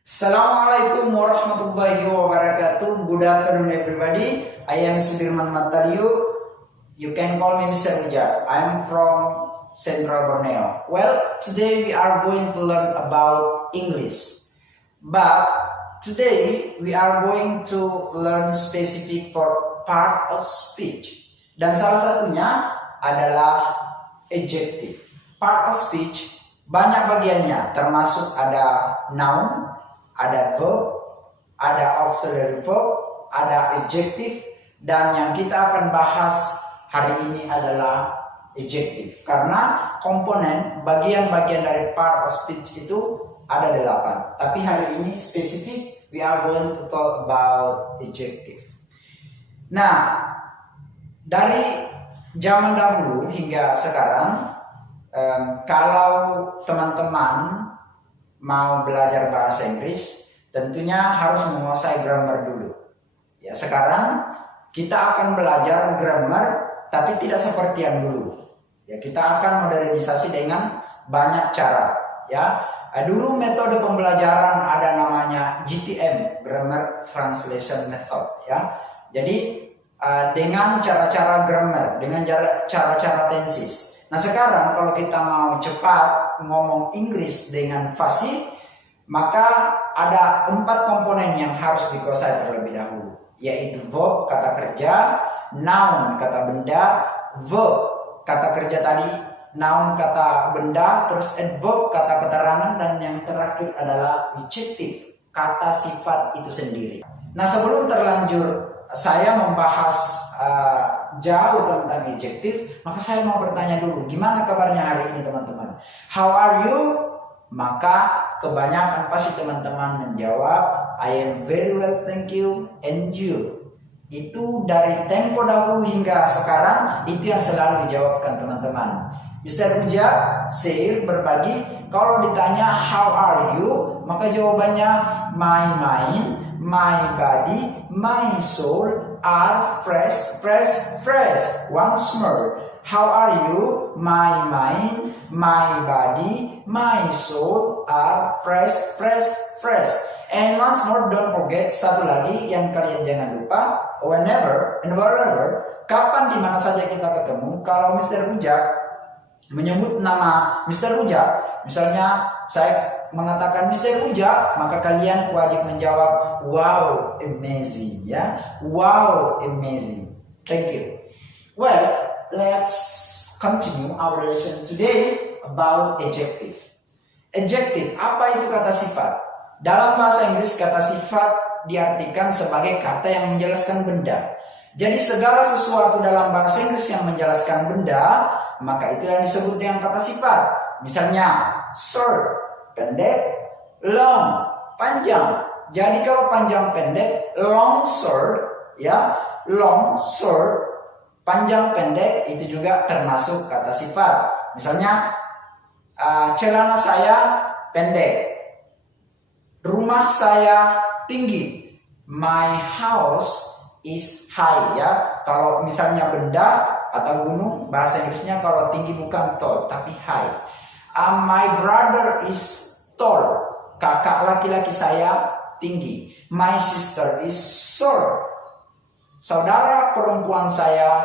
Assalamualaikum warahmatullahi wabarakatuh. Good afternoon everybody. I am Sudirman Mataliu. You can call me Mr. Ujak. I'm from Central Borneo. Well, today we are going to learn about English. But today we are going to learn specific for part of speech. Dan salah satunya adalah adjective. Part of speech banyak bagiannya, termasuk ada noun, ada verb, ada auxiliary verb, ada adjective, dan yang kita akan bahas hari ini adalah adjective. Karena komponen bagian-bagian dari part of speech itu ada 8. Tapi hari ini spesifik we are going to talk about adjective. Nah, dari zaman dahulu hingga sekarang, kalau teman-teman mau belajar bahasa Inggris, tentunya harus menguasai grammar dulu. Ya, sekarang kita akan belajar grammar, tapi tidak seperti yang dulu. Ya, kita akan modernisasi dengan banyak cara. Ya, dulu metode pembelajaran ada namanya GTM, Grammar Translation Method. Ya, jadi dengan cara-cara grammar, dengan cara-cara tenses. Nah, sekarang kalau kita mau cepat ngomong Inggris dengan fasih, maka ada 4 komponen yang harus dikuasai terlebih dahulu, yaitu verb, kata kerja, noun, kata benda, verb, kata kerja tadi, noun, kata benda, terus adverb, kata keterangan, dan yang terakhir adalah adjective, kata sifat itu sendiri. Nah, sebelum terlanjur saya membahas jauh tentang adjective, maka saya mau bertanya dulu, gimana kabarnya hari ini teman-teman? How are you? Maka kebanyakan pasti teman-teman menjawab, I am very well, thank you, and you. Itu dari tempo dahulu hingga sekarang, itu yang selalu dijawabkan teman-teman. Mr. Ujak, share, berbagi. Kalau ditanya how are you, maka jawabannya my mind, my body, my soul are fresh. Once more, how are you? My mind, my body, my soul are fresh. And once more, don't forget, satu lagi yang kalian jangan lupa, whenever and wherever, kapan dimana saja kita ketemu, kalau Mr. Ujak menyebut nama Mr. Ujak, misalnya saya mengatakan Mr. Ujak, maka kalian wajib menjawab wow, amazing, ya. Wow, amazing. Thank you. Well, let's continue our lesson today about adjective. Adjective, apa itu kata sifat? Dalam bahasa Inggris, kata sifat diartikan sebagai kata yang menjelaskan benda. Jadi segala sesuatu dalam bahasa Inggris yang menjelaskan benda, maka itu yang disebut dengan kata sifat. Misalnya short, pendek, long, panjang. Jadi kalau panjang pendek, long short, ya, long short, panjang pendek, itu juga termasuk kata sifat. Misalnya celana saya pendek, rumah saya tinggi, my house is high, ya. Kalau misalnya benda atau gunung, bahasa Inggrisnya kalau tinggi bukan tall tapi high. My brother is tall, kakak laki-laki saya tinggi. My sister is short, saudara perempuan saya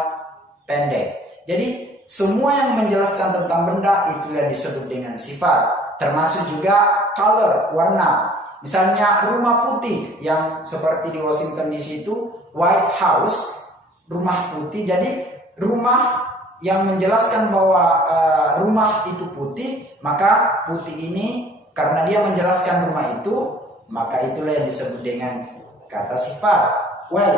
pendek. Jadi semua yang menjelaskan tentang benda itu yang disebut dengan sifat. Termasuk juga color, warna. Misalnya rumah putih yang seperti di Washington DC itu White House, rumah putih. Jadi rumah yang menjelaskan bahwa rumah itu putih, maka putih ini karena dia menjelaskan rumah itu, maka itulah yang disebut dengan kata sifat. Well,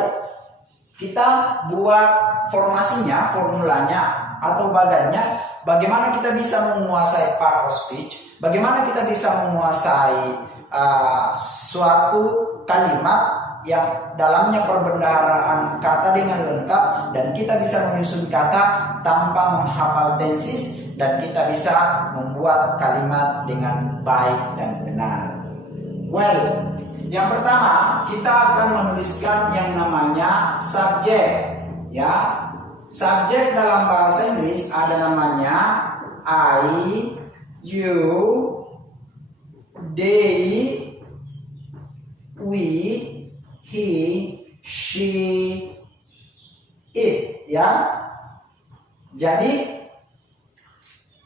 kita buat formasinya, formulanya atau bagannya, bagaimana kita bisa menguasai part of speech, bagaimana kita bisa menguasai suatu kalimat yang dalamnya perbendaharaan kata dengan lengkap, dan kita bisa menyusun kata tanpa menghafal tenses, dan kita bisa membuat kalimat dengan baik dan benar. Well, yang pertama kita akan menuliskan yang namanya subjek, ya. Subjek dalam bahasa Inggris ada namanya I, you, they, we, he, she, it, ya. Jadi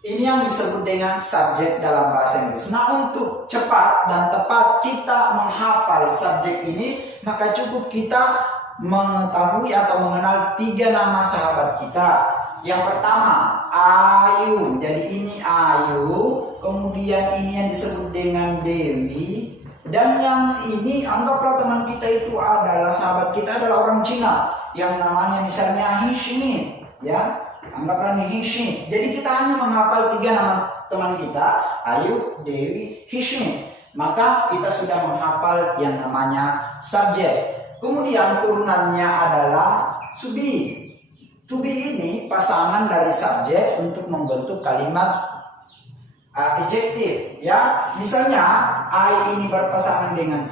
ini yang disebut dengan subjek dalam bahasa Inggris. Nah, untuk cepat dan tepat kita menghafal subjek ini, maka cukup kita mengetahui atau mengenal 3 nama sahabat kita. Yang pertama, Ayu. Jadi ini Ayu, kemudian ini yang disebut dengan Dewi, dan yang ini anggaplah teman kita itu adalah sahabat kita adalah orang Cina yang namanya misalnya Hishmi, ya. Anggaplah nih Hishmi. Jadi kita hanya menghafal 3 nama teman kita, Ayu, Dewi, Hishmi. Maka kita sudah menghafal yang namanya subjek. Kemudian turunannya adalah to be. To be ini pasangan dari subjek untuk membentuk kalimat adjektif, ya. Misalnya I ini berpasangan dengan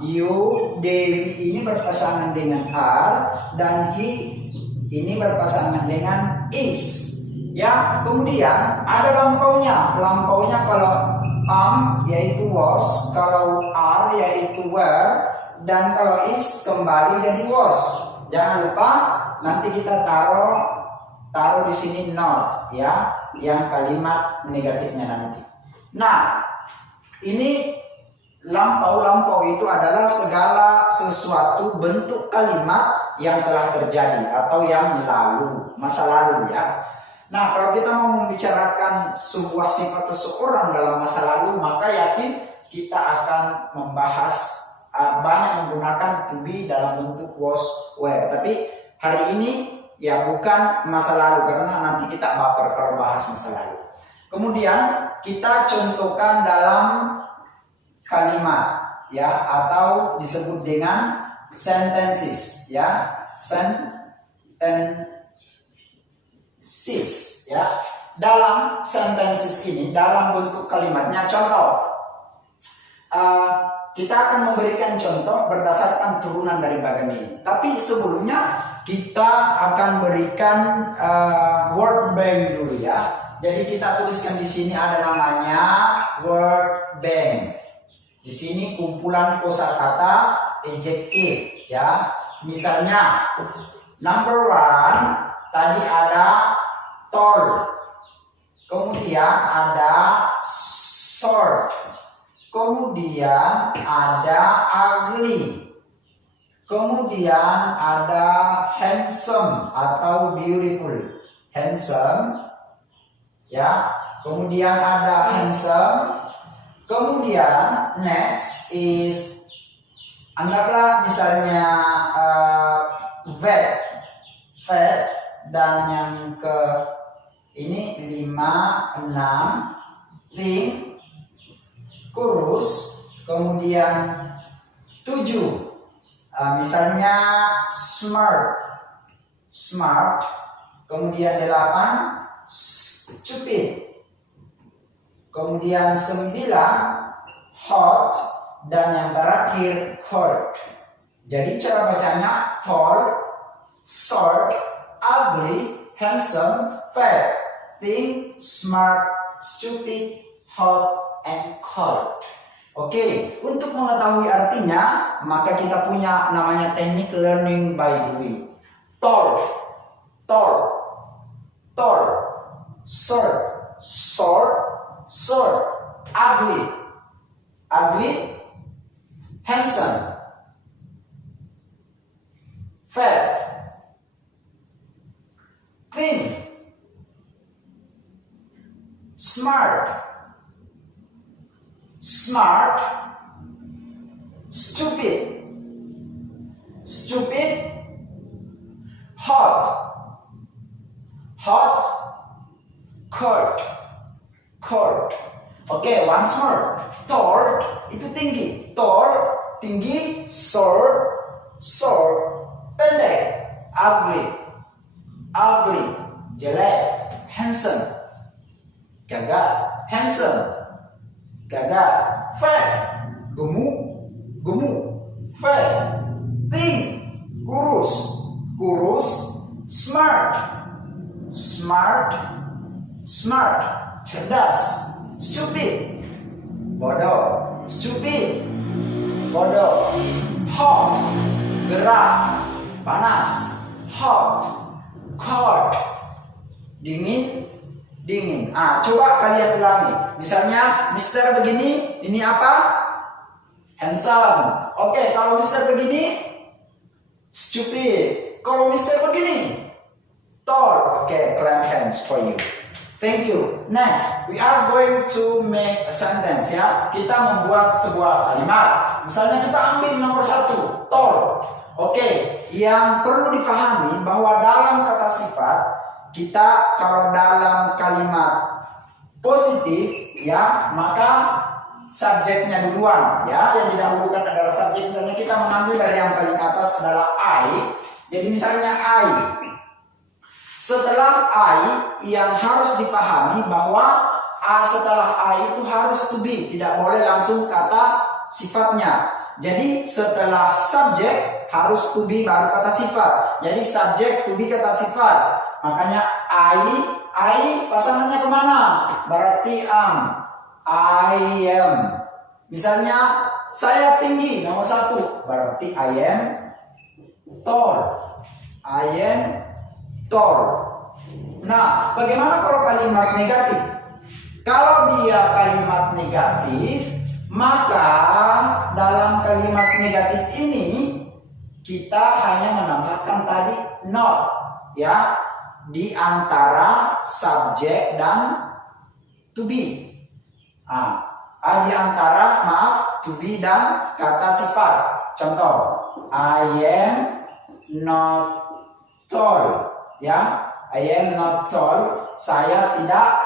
you, Dewi ini berpasangan dengan are, dan he ini berpasangan dengan is, ya. Kemudian ada lampaunya. Lampaunya kalau yaitu was, kalau are yaitu were, dan kalau is kembali jadi was. Jangan lupa nanti kita taruh di sini not, ya, yang kalimat negatifnya nanti. Nah, ini lampau itu adalah segala sesuatu bentuk kalimat yang telah terjadi atau yang lalu, masa lalu, ya. Nah, kalau kita mau membicarakan sebuah sifat seseorang dalam masa lalu, maka yakin kita akan membahas banyak menggunakan to be dalam bentuk was, were. Tapi hari ini ya bukan masa lalu, karena nanti kita baper kalau bahas masa lalu. Kemudian kita contohkan dalam kalimat, ya, atau disebut dengan sentences, ya, sentences, ya. Dalam sentences ini, dalam bentuk kalimatnya, contoh, kita akan memberikan contoh berdasarkan turunan dari bagian ini. Tapi sebelumnya kita akan berikan word bank dulu, ya. Jadi kita tuliskan di sini ada namanya word bank. Di sini kumpulan kosakata adjektif, ya. Misalnya number 1 tadi ada tall, kemudian ada short, kemudian ada ugly, kemudian ada handsome atau beautiful. Handsome, ya. Kemudian ada handsome. Kemudian next is, anggaplah misalnya fat, dan yang ke ini 5, 6, thin, kurus, kemudian 7, misalnya smart, kemudian 8, stupid, kemudian 9 hot, dan yang terakhir cold. Jadi cara bacanya tall, short, ugly, handsome, fat, thin, smart, stupid, hot, and cold. Oke, untuk mengetahui artinya, maka kita punya namanya teknik learning by doing. Tall, short, ugly, handsome, fat, thin, smart, stupid, hot, cold. Oke, once more. Tall itu tinggi, short, pendek, ugly, jelek, handsome, gagah, fat, gemuk, fat, thin, kurus, smart, cerdas, stupid, bodoh, bodoh. Hot, gerah, panas. Hot, cold, dingin, dingin. Coba kalian ulangi. Misalnya Mister begini, ini apa? Handsome. Oke, kalau Mister begini, stupid. Kalau Mister begini, tall. Oke, clap hands for you. Thank you. Next, we are going to make a sentence ya. Kita membuat sebuah kalimat. Misalnya kita ambil nomor 1, tall. Oke, yang perlu dipahami bahwa dalam kata sifat kita kalau dalam kalimat positif ya, maka subjeknya duluan ya. Yang didahulukan adalah subjek. Dan kita mengambil dari yang paling atas adalah I. Jadi misalnya I. Setelah I, yang harus dipahami bahwa setelah I itu harus to be, tidak boleh langsung kata sifatnya. Jadi setelah subjek harus to be baru kata sifat. Jadi subjek to be kata sifat. Makanya I pasangannya kemana? Berarti I am. Misalnya saya tinggi nomor 1, berarti I am tall. I am tall. Nah, bagaimana kalau kalimat negatif? Kalau dia kalimat negatif, maka dalam kalimat negatif ini kita hanya menambahkan tadi not ya, di antara subjek dan to be. Di antara to be dan kata sifat. Contoh, I am not tall. Ya, I am not tall. Saya tidak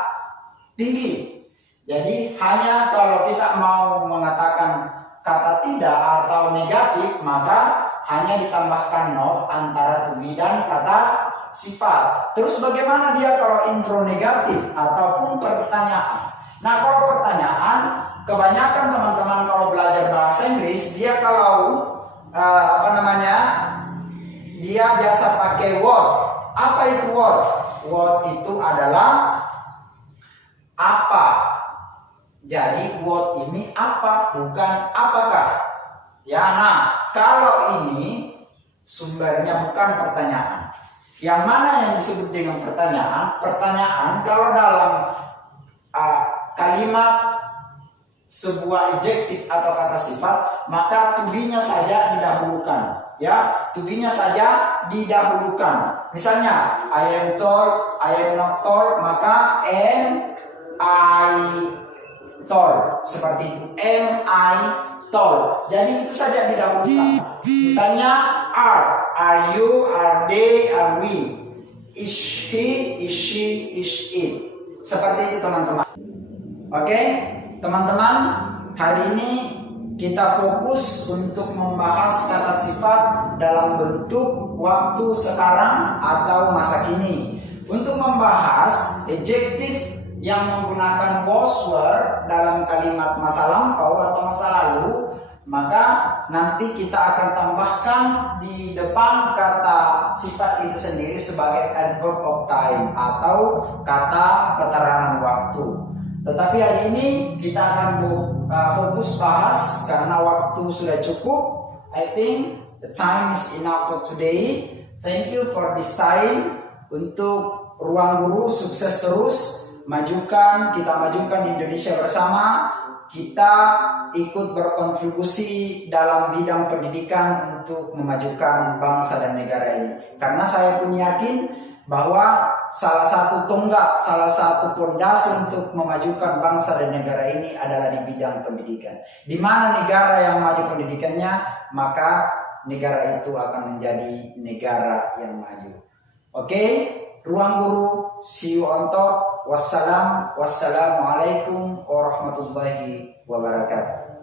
tinggi. Jadi hanya kalau kita mau mengatakan kata tidak atau negatif, maka hanya ditambahkan not antara to be dan kata sifat. Terus bagaimana dia kalau intro negatif ataupun pertanyaan? Nah, kalau pertanyaan, kebanyakan teman-teman kalau belajar bahasa Inggris, dia kalau dia biasa pakai what. Apa itu what? What itu adalah apa. Jadi what ini apa, bukan apakah. Ya, nah kalau ini sumbernya bukan pertanyaan. Yang mana yang disebut dengan pertanyaan? Pertanyaan kalau dalam kalimat sebuah adjektif atau kata sifat, maka to be-nya saja didahulukan. Ya, to be-nya saja didahulukan. Misalnya, I am tall, I am not tall, maka am I tall. Seperti itu, am I tall. Jadi itu saja didahulukan. Misalnya, are you, are they, are we, is he, is she, is it. Seperti itu teman-teman. Oke, teman-teman, hari ini kita fokus untuk membahas kata sifat dalam bentuk waktu sekarang atau masa kini. Untuk membahas adjektif yang menggunakan was were dalam kalimat masa lampau atau masa lalu, maka nanti kita akan tambahkan di depan kata sifat itu sendiri sebagai adverb of time atau kata keterangan waktu. Tetapi hari ini kita akan fokus bahas karena waktu sudah cukup. I think the time is enough for today. Thank you for this time. Untuk Ruang Guru, sukses terus. Kita majukan Indonesia bersama. Kita ikut berkontribusi dalam bidang pendidikan untuk memajukan bangsa dan negara ini. Karena saya pun yakin bahwa salah satu tonggak, salah satu pondasi untuk memajukan bangsa dan negara ini adalah di bidang pendidikan. Di mana negara yang maju pendidikannya, maka negara itu akan menjadi negara yang maju. Oke, Ruang Guru, see you on top. Wassalamualaikum warahmatullahi wabarakatuh.